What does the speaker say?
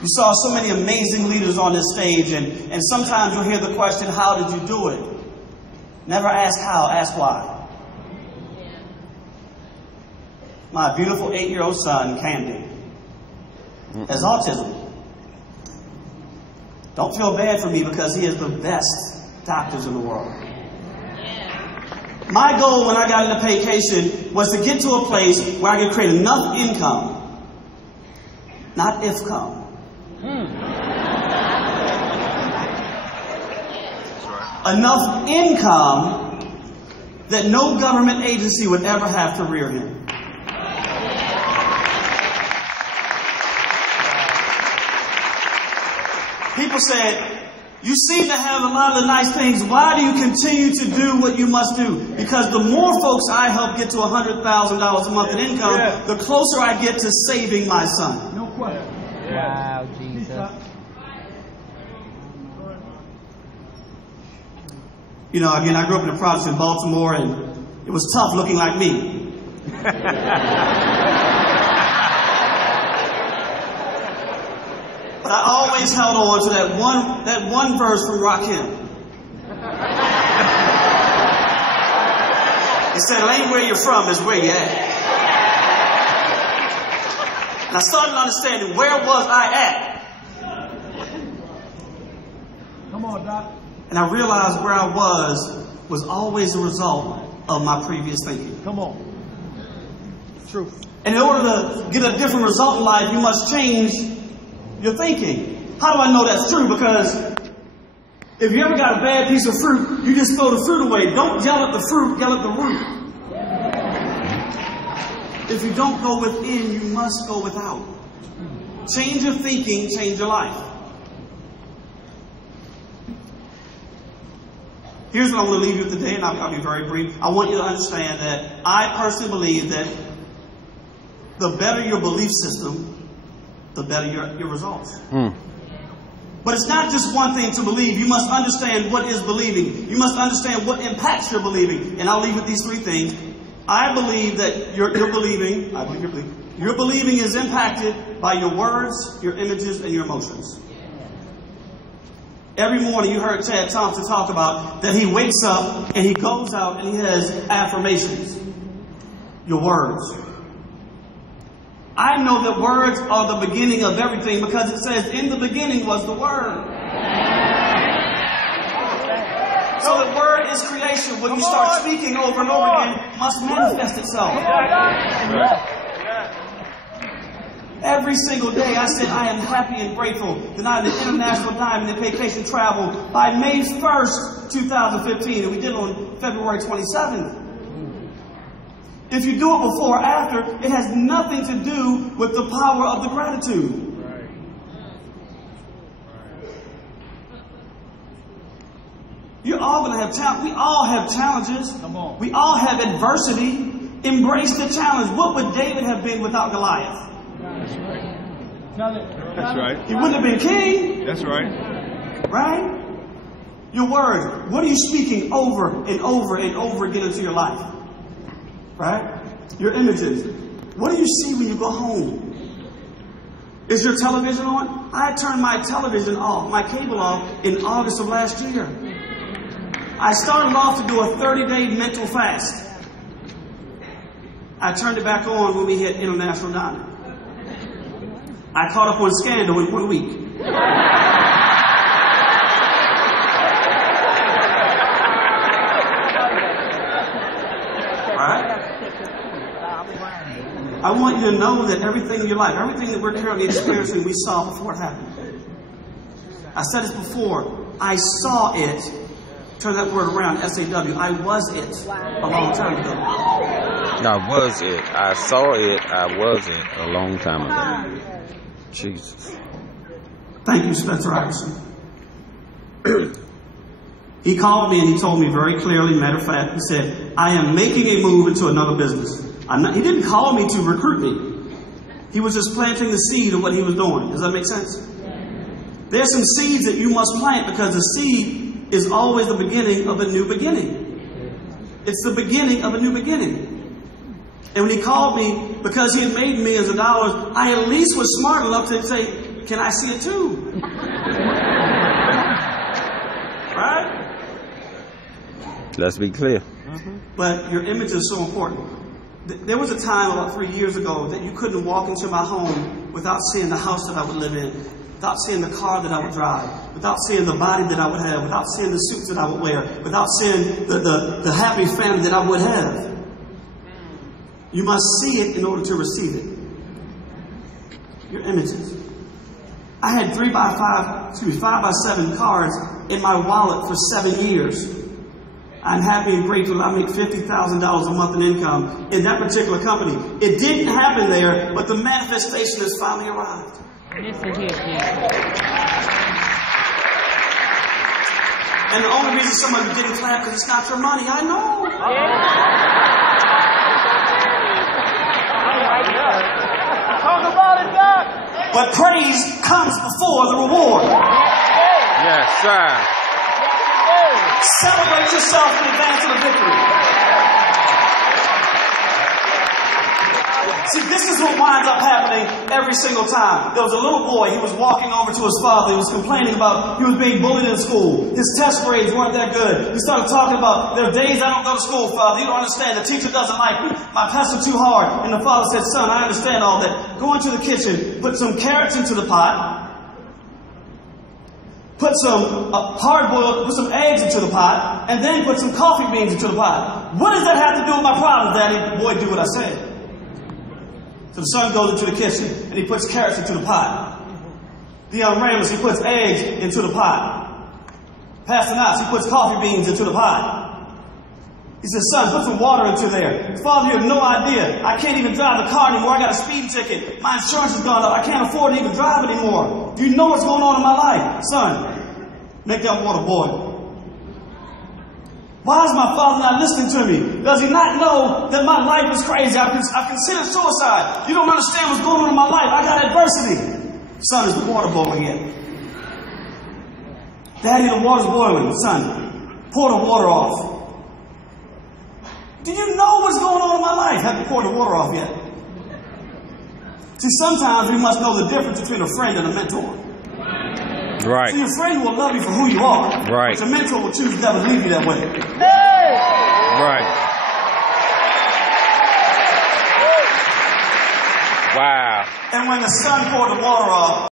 You saw so many amazing leaders on this stage, and sometimes you'll hear the question, how did you do it? Never ask how, ask why. My beautiful 8-year-old son, Candy, has autism. Don't feel bad for me because he has the best doctors in the world. My goal when I got into Paycation was to get to a place where I could create enough income, not if-come. Enough income that no government agency would ever have to rear him. People said, you seem to have a lot of the nice things. Why do you continue to do what you must do? Because the more folks I help get to $100,000 a month in income, the closer I get to saving my son. No question. Wow, Jesus. You know, again, I grew up in the projects in Baltimore, and it was tough looking like me. But I always held on to that one verse from Rakim. He said, it ain't where you're from, it's where you're at. And I started understanding, where was I at? Come on, Doc. And I realized where I was always a result of my previous thinking. Come on. Truth. And in order to get a different result in life, you must change your thinking. How do I know that's true? Because if you ever got a bad piece of fruit, you just throw the fruit away. Don't yell at the fruit, yell at the root. If you don't go within, you must go without. Change your thinking, change your life. Here's what I want to leave you with today, and I'll be very brief. I want you to understand that I personally believe that the better your belief system, the better your results. But it's not just one thing to believe. You must understand what is believing. You must understand what impacts your believing. And I'll leave with these three things. I believe that your believing is impacted by your words, your images, and your emotions. Every morning you heard Chad Thompson talk about that he wakes up and he goes out and he has affirmations. Your words. I know that words are the beginning of everything because it says, in the beginning was the Word. So the Word is creation. When you start speaking over and over again, it must manifest itself. Every single day I said, I am happy and grateful that I am an international diamond in Paycation travel by May 1st, 2015. And we did it on February 27th. If you do it before or after, it has nothing to do with the power of the gratitude. You're all going to have challenges. We all have challenges. We all have adversity. Embrace the challenge. What would David have been without Goliath? That's right. That's right. He wouldn't have been king. That's right. Right? Your words. What are you speaking over and over and over again into your life? Right? Your images. What do you see when you go home? Is your television on? I turned my television off, my cable off, in August of last year. I started off to do a 30-day mental fast. I turned it back on when we hit International Diamond. I caught up on Scandal in 1 week. I want you to know that everything in your life, everything that we're currently experiencing, we saw before it happened. I said this before. I saw it. Turn that word around, S-A-W. I was it a long time ago. I was it. I saw it. I was it a long time ago. Jesus. Thank you, Spencer Iverson. He called me and he told me very clearly, matter of fact, he said, I am making a move into another business. He didn't call me to recruit me. He was just planting the seed of what he was doing. Does that make sense? There's some seeds that you must plant because the seed is always the beginning of a new beginning. It's the beginning of a new beginning. And when he called me, because he had made millions of dollars, I at least was smart enough to say, can I see it too? Right? Let's be clear. But your image is so important. There was a time about 3 years ago that you couldn't walk into my home without seeing the house that I would live in, without seeing the car that I would drive, without seeing the body that I would have, without seeing the suits that I would wear, without seeing the happy family that I would have. You must see it in order to receive it. Your images. I had 5 by 7 cards in my wallet for 7 years. I'm happy and grateful I make $50,000 a month in income in that particular company. It didn't happen there, but the manifestation has finally arrived. Listen here, Jesus. And the only reason somebody didn't clap because it's not your money. I know. Talk about it, Doc. But praise comes before the reward. Yes, sir. Celebrate yourself in advance of the victory. See, this is what winds up happening every single time. There was a little boy, he was walking over to his father, he was complaining about he was being bullied in school. His test grades weren't that good. He started talking about, there are days I don't go to school, Father. You don't understand, the teacher doesn't like me. My tests are too hard. And the father said, son, I understand all that. Go into the kitchen, put some carrots into the pot. Put some put some eggs into the pot, and then put some coffee beans into the pot. What does that have to do with my problems, Daddy? Boy, do what I say. So the son goes into the kitchen, and he puts carrots into the pot. Dion Ramos, he puts eggs into the pot. Pastor Knox, he puts coffee beans into the pot. He says, son, put some water into there. Father, you have no idea. I can't even drive the car anymore. I got a speeding ticket. My insurance has gone up. I can't afford to even drive anymore. Do you know what's going on in my life? Son, make that water boil. Why is my father not listening to me? Does he not know that my life is crazy? I've considered suicide. You don't understand what's going on in my life. I got adversity. Son, is the water boiling yet? Daddy, the water's boiling. Son, pour the water off. Do you know what's going on in my life? Have you poured the water off yet? See, sometimes we must know the difference between a friend and a mentor. Right. So your friend will love you for who you are. Right. But your mentor will choose to never leave you that way. Right. Wow. And when the son poured the water off,